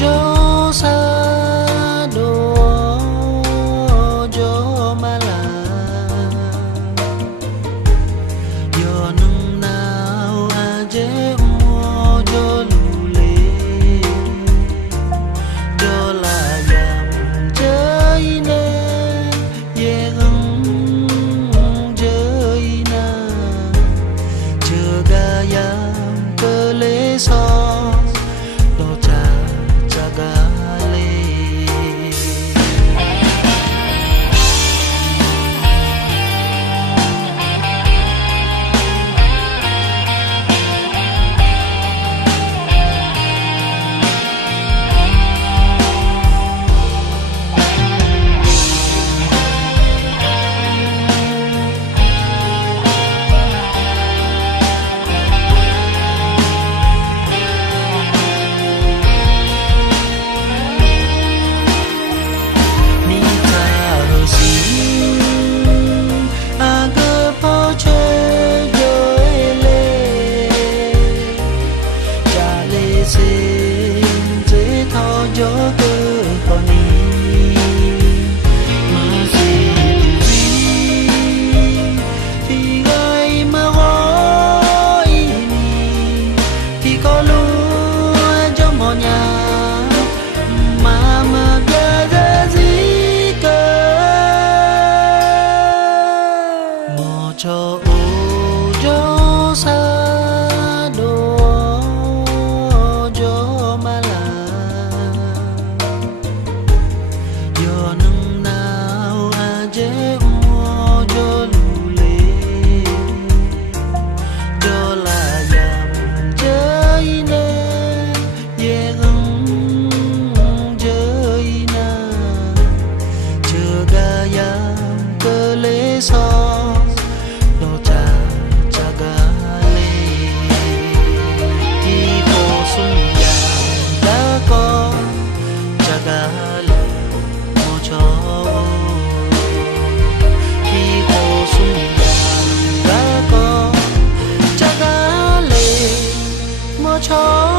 gió xa đồ gió mà là gió nâng nào à dễ mua gió lù lê gió là dầm chơi nè về ngưng chơi nè chưa ga yam cơ lê so đồ cha cha ga lê gió cơ còn đi mà gì thì ai mà gọi thì có lúa cho mọi nhà mà ra gì cơ mò cho ô gió xa đồ gió mà là gió nâng nào à dễ mua gió lù lê gió là dầm chơi nè về ngưng chơi nè chưa ga yam cơ lê so đồ cha cha ga lê thì cô xuân vàng đã có cha ga lê cho khi cô xuân vàng đã có cha ga lê mơ cho